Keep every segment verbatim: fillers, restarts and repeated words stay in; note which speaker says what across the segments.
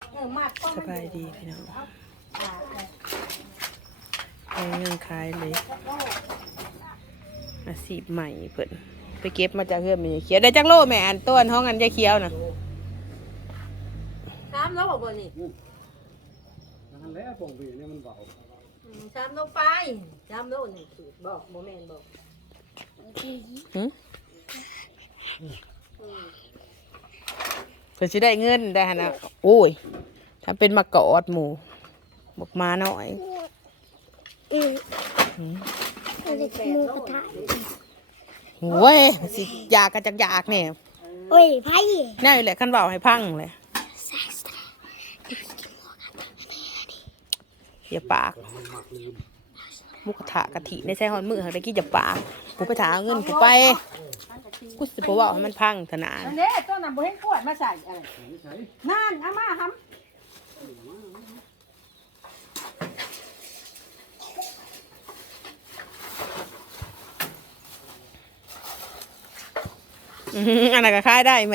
Speaker 1: สบายดีพี่น้องเอาเงินขายเลยอาชีพใหม่เพิ่นไปเก็บมาจากเฮือนแม่เขียวได้จักโลแม่อันต้นห้องอันยายเขียวน่ะ
Speaker 2: สามโลบ่นี่
Speaker 3: นั่นแหละปงบีนี่มันเบา
Speaker 2: สามโลไปสามโลนี่ขีดบอกบ่แม่นบอก
Speaker 1: หืมเพิ่นสิได้เงินได้หั่นน่ะโอ้ยถ้าเป็นมะกอดหมู่บอกมาหน่อยอือหืมหมูกระทะโอ้ยสิอยากกันจักอยากแน่
Speaker 4: โอ้ยไผ
Speaker 1: แน่อยู่แหละคันเว้าให้พังเลยอย่าปากหมูกระทะกะทิในใส่ฮอนมือหักได้กี้อย่าปากกูไปถามเงินกูไปกูสิบ่เว้าให้มันพังเถอะนะ
Speaker 2: อันนี้ต้นน่ะบ่เห็นกล้วยมาใส่อะไรนั่นเอามาหำ
Speaker 1: อันนั้นก็ขายได้ไหม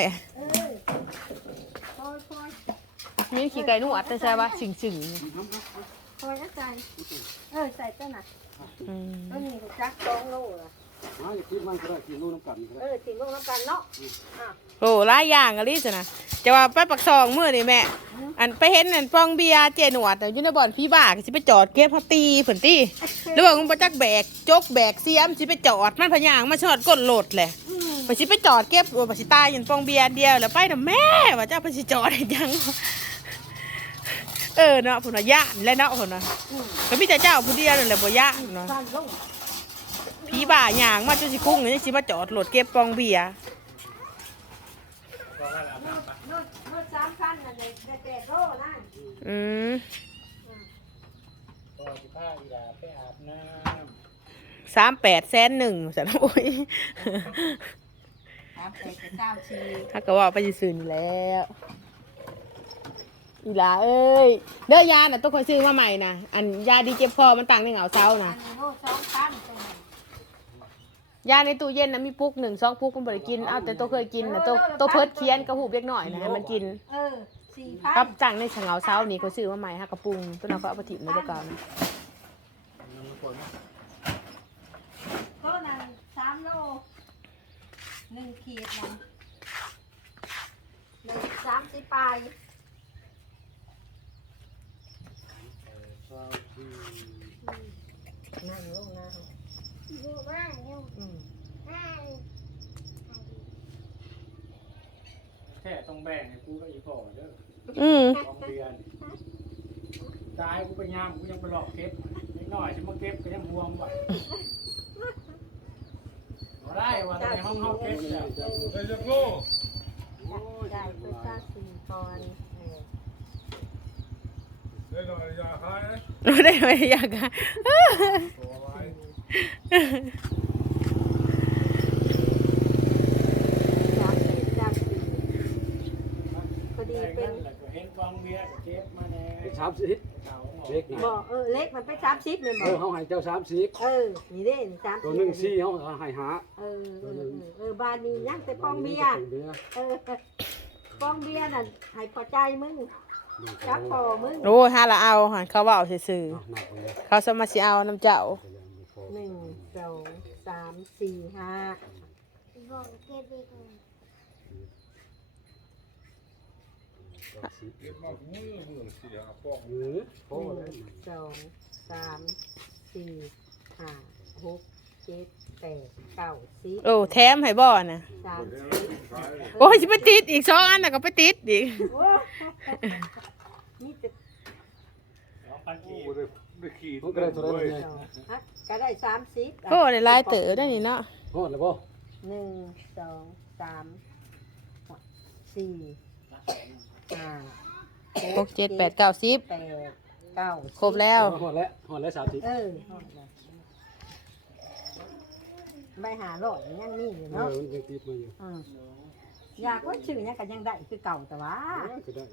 Speaker 1: มีขี้ไก่นวดแต่ใช่ปะสิงสิง
Speaker 2: คอยอาจารย์เออใส่ต้นน่ะต้นนี้ก็จักสองโลละ
Speaker 3: มาอย่าคิดมันก็ได้กินลูกน้ำกัน
Speaker 2: เออกินลูกน้ำกันเนาะ
Speaker 1: โอ้หลายอย่างอะลิสนะจะว่าไปปักซองมื้อนี่แม่อันไปเห็นอันฟองเบียร์เจหนวดอยู่ในบ่อนพี่บ้าสิไปจอดเก็บพอตีเพิ่นตีหรือว่ามึงบ่จักแบกจกแบกเสียมสิไปจอดมันพะยางมาชอดก้นโหลดแหละไปสิไปจอดเก็บว่าสิตายอยู่ฟองเบียร์เดียวแล้วไปน่ะแม่ว่าเจ้าไปสิจอดให้ยังเออเนาะเพิ่นว่าย่านและเนาะเพิ่นว่าก็มีแต่เจ้าผู้เดียวนั่นแหละบ่ย่านเนาะพี่บ้าหยางมาจนสิคุ้งนี่สิมาจอดโหลดเก็บฟองเบียร์
Speaker 2: สามพันนั่นได้แปดโลนั่น
Speaker 1: อืม
Speaker 3: ก็สิพาอีดาไปอาบน้
Speaker 1: ำสามแปดแสนหนึ่งสันโอ้ย
Speaker 2: สามแปดเก้าชี
Speaker 1: ถ้าก็ว่าไปซื้อนี่แล้วอีหลาเอ้ยเด้อยาน่ะต้องคอยซื้อมาใหม่นะอันยาดีเจ็บคอมันตั้งในเหงาเช้านะ
Speaker 2: อันนี้โลสองพัน
Speaker 1: ยาในตู้เย็นนะมีปุ๊กหนึ่งสองปุ๊กมันบ่ได้กินเอาแต่ตัวเคยกินนะตัวตัวเพิร์ดเคียนกระหูเล็กหน่อยนะให้มันกิน
Speaker 2: เออสี่พัน
Speaker 1: กับจังในเหงาเช้านี่เขาซื้อมาใหม่ฮะกระปุงตัวนั้นก็เอาไปถิ่มในตัวเก่านะ
Speaker 2: ต้นนั้นสามโลหนึ่งขีดนะหนึ่งสามสิบปลายนั่งลงนะ
Speaker 4: อยู่บ้านอยู่
Speaker 2: อืม
Speaker 4: บ้าน
Speaker 3: ำแค่ต้องแบ่งให้กูก็อีพ่อเด้อ
Speaker 1: อืม
Speaker 3: ลองเรียนตายกูไปยามกูยังไปหลอกเก็บนิดหน่อยฉันมาเก็บก็ยังห่วงไว้ได้ว่าแต่ห้องเขาเก็บเนี่ยได้จักโล
Speaker 2: ได้ไปสร้างสี่ตอน
Speaker 3: ได้หน่อยยาคายนะ
Speaker 1: ได้ไหมอยากอะ
Speaker 2: พอดีเป็น
Speaker 3: เห็นกองเบียร์เก็บมาแน่สามสิบเล็กนะ
Speaker 2: บอกเออเล็กมันไปสามสิบเลยบ
Speaker 3: อกเออเขาให้เจ้าสามสิบ
Speaker 2: เออนี่เด้สามสิบ
Speaker 3: ตัวหนึ่งสี่เขาให้หา
Speaker 2: เออเออเออบานนี้ยังแต่กองเบียร์เออกองเบียร์น่ะให้พอใจมึงจับพอมึง
Speaker 1: โอ้ฮาละเอาหันเขาว่าเอาซื่อเขาสมาชิเอาน้ำเจ้า
Speaker 2: หนึ่งสองสามสี่ห้า
Speaker 4: บอกเก็บไปก่อน
Speaker 3: เก็บมามือมือเสียปอก
Speaker 2: หนึ่งสองสามสี่ห้าหกเจ็ดแปดเก้าสิบ
Speaker 1: โอ้แถมให้บ่อนะ
Speaker 2: สาม
Speaker 1: โอ้ยจะไปติดอีกสองอันน่ะก็ไปติดอีก
Speaker 2: นี่จะ
Speaker 3: ได้ขี่ก็ได้ตัวได้เลย
Speaker 2: ก็ได้สามสิบ
Speaker 1: โอ้ได้ลายเต๋อได้นี่เนาะ
Speaker 3: โอ้เลยบ่
Speaker 2: หนึ่งสองสามสี่ห้า
Speaker 1: หกเจ็ดแปดเก้าสิบ
Speaker 2: แปดเก้า
Speaker 1: ครบแล้ว
Speaker 3: หอดแล้วหอดแล้วสามสิบ
Speaker 2: เออใบหาหลอดยังนี่อยู่เนาะ
Speaker 3: มันยังติดมาอยู่
Speaker 2: อยากว่าชื่อเนี่ยก็ยังได้คือเก่าแต่ว่า
Speaker 3: ก็ได้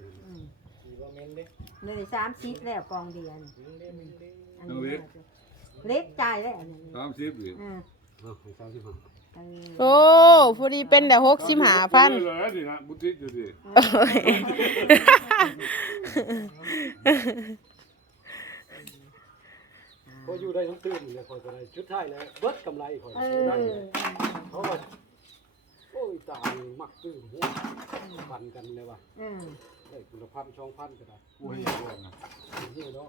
Speaker 2: เลยสามสิบแล้วกองเดียนเล็กใจแล้วอันนี้
Speaker 3: สามสิบหรือ
Speaker 2: อ่า
Speaker 3: สามสิบห้า
Speaker 2: เออ
Speaker 1: โอ้พอดีเป็นแต่หกสิบห้าพัน
Speaker 5: เลยสินะบุตรอยู่ดิ
Speaker 3: พออยู่ได้ทั้งตื่นเลยคอยก็ได้ชุดท้ายแล้วเบิดกำไรคอย
Speaker 2: เอ
Speaker 3: ได้
Speaker 2: อ
Speaker 3: เพราะว่าโอ้ยตายมักตื่นหัวปันกันเลยว่ะ
Speaker 2: เออ
Speaker 3: ได้คุณพันช่องพันก็ได้
Speaker 5: โอ้ยโอ้ยนะ
Speaker 3: นี่เนาะ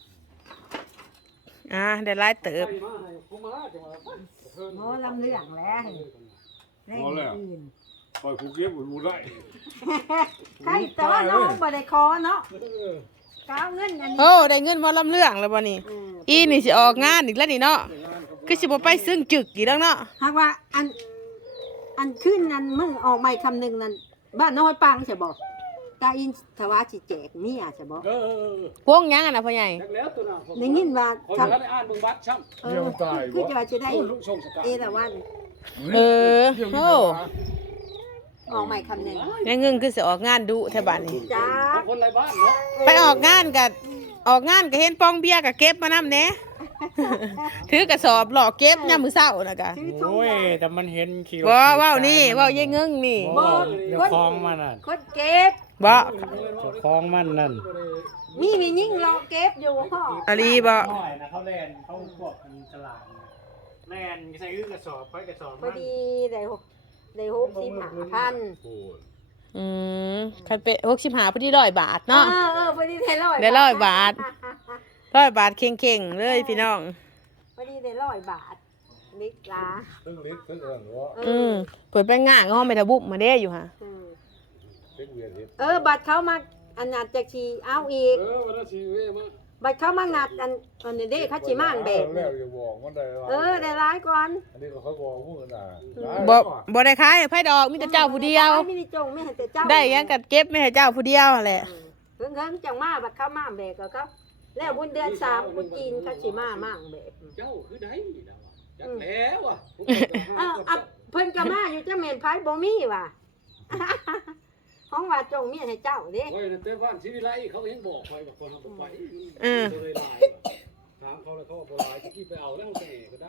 Speaker 1: อ่าได้หลายเติบ
Speaker 3: ไปมาให้กูมาจังหวะเพิ่น
Speaker 2: หมอลำเรื่องแล้วแรงอื่น
Speaker 5: ปล่อยผูกเก็บบุได้
Speaker 2: ใช่แต่ว่าน้องบ่ได้คอเนาะ
Speaker 3: เออ
Speaker 2: ก้าวเงินอันนี้
Speaker 1: โอ้ได้เงินมาลำเรื่องแล้วบ่นี่
Speaker 2: เออ
Speaker 1: อีนี่สิออกงานอีกแล้วนี่เนาะคือสิบ่ไปซึ่งจึกอีกแล้วเนาะ
Speaker 2: หากว่าอันอันขึ้นนั้นมึงออกใหม่คำหนึ่งนั้นบ้านน้อยปังใช่บอกกาอินทวาสิแจกเมียใช่บอก
Speaker 3: เออเออ
Speaker 1: วงหยังอ่ะนะพ่อใหญ่
Speaker 3: จักแล้วตัวน่ะ
Speaker 2: ได้ยินว่า
Speaker 3: คน
Speaker 2: ทำ
Speaker 3: นั้นได้อ่านเบิ่งบัตรช้ำ
Speaker 2: เออคือจะว่าจะได้
Speaker 3: โอ้ลูกชงสกัด
Speaker 2: เอราวัน
Speaker 1: เออโอ้
Speaker 2: ออกใหม่คำหนึ่ง
Speaker 1: แม่เงินคือสิออกงานดุแถวบ้านนี่
Speaker 2: จ้า
Speaker 3: คนไรบ้านเนาะ
Speaker 1: ไปออกงานกับออกงานก็เห็นปองเบียร์ก็เก็บมานำแหน่ ถือกระสอบหลอกเก็บยามมื้อเช้าน่ะกะ
Speaker 2: ชื่อทุ่ง
Speaker 3: โอ้ย
Speaker 2: นา
Speaker 3: แต่มันเห็นขี่
Speaker 1: บ่เว้านี่เว้าเย่เงิงนี่
Speaker 3: บ่เจ้าของมันน่ะ
Speaker 2: คนเก็บ
Speaker 1: บ่
Speaker 3: เจ้าของมันนั่น
Speaker 2: มีมียิ่งรอเก็บอยู่พ่อ
Speaker 1: อะลีบ่
Speaker 3: น้อยนะเขาแลนเขาพวกมันฉลาดนะแลนใส่อึกระสอบไปกระสอบ
Speaker 2: พ
Speaker 3: มั
Speaker 2: อน ดีได้หกได้หกสิบห้าพัน
Speaker 5: โอ้ย
Speaker 1: อืมคันเป็นหกสิบห้าพอดีร้อยบาทเนาะ
Speaker 2: เออเออพอดีได้ร้อย
Speaker 1: ได้ร้อยบาท ร้อยบาทเข่งๆเลยพี่น้อง
Speaker 2: พอดีได้ร้อยบาทลิตรละ
Speaker 5: ซึ่งลิตรซึ่งเรื่องว่า
Speaker 2: เอ
Speaker 1: อื
Speaker 2: อ
Speaker 1: มเปิดไปงานก็ห้องเมทาบุกมาได้อยู่ฮะ
Speaker 2: เออ
Speaker 5: เช็คเวียนเฮ็ด
Speaker 2: เออบัตรเขามาอันนัดจากชีเอาอีก
Speaker 3: เออวันละสี่เว้ยมา
Speaker 2: บัตรเขามานัดอันอันนี้เด้เขาจีมางแบบ
Speaker 5: แล้วอย่าบอกมันได้
Speaker 2: เออได้ร้ายก่อน
Speaker 5: อันนี้ก็เขาบอกพูดน่ะ
Speaker 1: บ่บ่ได้ขายให้ไผดอกมีแต่เจ้าผู้เดียว
Speaker 2: ไม่ได้จงไม่เห็นแต่เจ้า
Speaker 1: ได้หยังกัดเก็บไม่ให้เจ้าผู้เดียวแหละ
Speaker 2: เพิ่งเพิ่งจังมาบัตรเขามาแบบก็เขาแล้วบุญเดือนสามบุญจีนเขาจีมามั่งแบบ
Speaker 3: เจ้าคือได้แล้วอะจักแล้วอ่ะ
Speaker 2: เอออ่ะเพิ่นก็มาอยู่จังเมนไพ่บ่มีว่ะ ห้องว่าจงมีให้เจ้าเด้
Speaker 3: โอ้ยแต่บ้านชีวิไลเขาเองบอกไปบอกคนเอาไป
Speaker 1: เออ
Speaker 3: เลยหลายถามเขาแล้วเขาบอกหลายที่ไปเอาแล้วเสน่ห์ก็ได้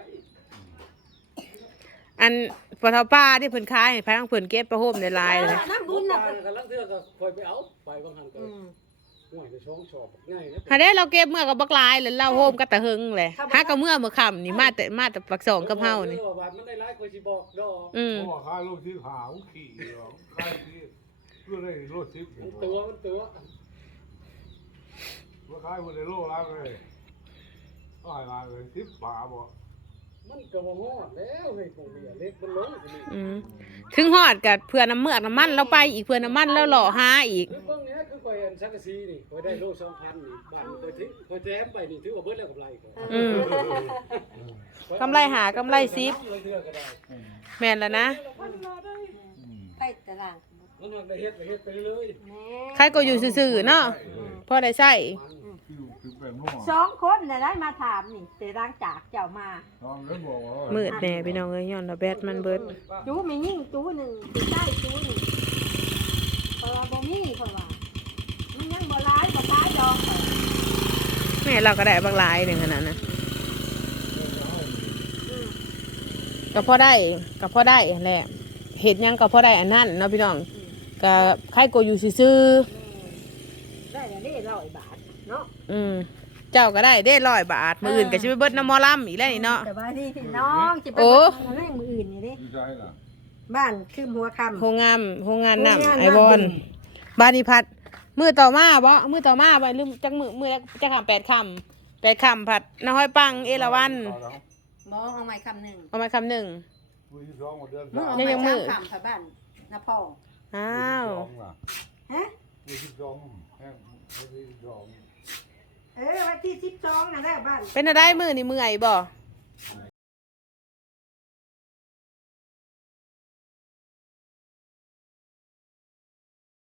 Speaker 1: อันปะเทาป้าที่เพิ่นขายให้ไผทางเพิ่นเก็บไปโฮมในลายเลย
Speaker 2: น้ำ
Speaker 3: บุ
Speaker 2: บุ
Speaker 3: ญ
Speaker 2: ญ
Speaker 3: นะ
Speaker 2: น่ะ
Speaker 3: กันลังเทื่อก็คอยไปเอาไปบางหันก็
Speaker 2: อืม
Speaker 3: ห่วยในช่องชอบง่ายนะ
Speaker 1: หาได้เราเก็บเมื่อกับบักลายแล้วเราโฮมกับตะหึงแหละหาก็เมื่อมื้อค่ำนี่มาแต่มาแต่ปักสองกับเฮานี่
Speaker 3: บาทมันได้หลายคนสิบอกดอก
Speaker 1: อืม
Speaker 5: พ่อขายรถที่ขาวขี่หรอขายที่เพื่อได้รถทิพย์
Speaker 3: มันตัวมันตัว
Speaker 5: ว่าขายบนในโลกแล้วเลยก็ให้มาเลยทิพย์ป่าบ่
Speaker 3: มันก็บ่ฮอดแล้วเฮ้ยพวกเบียเล็กมันลงสิ
Speaker 1: อืมถึงฮอดกับเพื่อน้ำเมือกน้ำมันเราไปอีกเพื่อน้ำมันแล้วหล่อหาอีก
Speaker 3: คือเบิ่งเนี้ยคือคอยอันสังกะสีนี่คอยได้โลสองพันนี่บ้านมันคอยทิ้งคอยแถมไปนี่ถือว่าเบิดแล้วกำไรคอย
Speaker 1: อืม กำไรหากำไรซิป แม่นแล้วนะ
Speaker 2: ไปตลาด
Speaker 3: มันหักได้เฮ็ดไปเฮ็ดไปเรื่อย
Speaker 2: แห
Speaker 1: ใครก็อยู่ซื่อๆเนาะพอได้ใช้
Speaker 5: ที่อยู่คือเป็นห้อง
Speaker 2: สองคนน่ะได้มาถามนี่แต่ร่างจากเจ้ามา
Speaker 5: น้องเลยบอกว่า
Speaker 1: มืดแน่พี่น้องเอ้ยย้อนว่าแบตมันเบิด
Speaker 2: จูไม่ยิ่งจูหนึ่งจูได้จูหนึ่งเพราะว่าบ่มีเพราะว่ามันยังบ่ร้ายบ่ท้ายดอกเขา
Speaker 1: แม่เราก็ได้บักหลายหนึ่งขนาดนะก็พอได้ก็พอได้แหละเห็ดหยังก็พอได้อันนั้นเนาะพี่น้องก็ใครก็อยู่ซื่อ
Speaker 2: ได้แล้วได้ร้อยบาทเนาะ
Speaker 1: ๆอืมเจ้าก็ได้ได้ร้อยบาทมืออื่นก็สิไปเบิดน้ำหมอลำอีกแล้วนี่เนาะ
Speaker 2: แต่ว่านี่พี่น้องจะไป
Speaker 1: โอ้
Speaker 2: บ้านเรื่องมืออื่นนี่เด้
Speaker 5: อยู่ใจล่ะ
Speaker 2: บ้านคือหัวคำ
Speaker 1: โรงงานโรงงาน
Speaker 2: โรงงาน
Speaker 1: น้ำ
Speaker 2: น้ำ
Speaker 1: ไอบอลบานิพัดมือต่อมาบ่มือต่อมาบ่ลืมจักมือมือจักคำแปดคำแปดคำผัดน้าห้อยปังเอราวัน
Speaker 2: มองเอาไม้คำหนึ่ง
Speaker 1: เอามาคำหนึ่ง
Speaker 5: มือที่สองหมดเดือน
Speaker 2: มึง
Speaker 5: สาม
Speaker 2: เอา
Speaker 1: ยัง
Speaker 2: ไม้
Speaker 1: มือ
Speaker 2: สามคำค่ะบ้านนาพ่อ
Speaker 1: อ้าว
Speaker 5: สองล่ะ
Speaker 2: ฮะ
Speaker 5: มือที่สองแห้งมือที่สอง
Speaker 2: เออวันที่สิบสองนั่นแหละบ้าน
Speaker 1: เป็นอะไรมือนี่เมื่อยบ่
Speaker 2: เ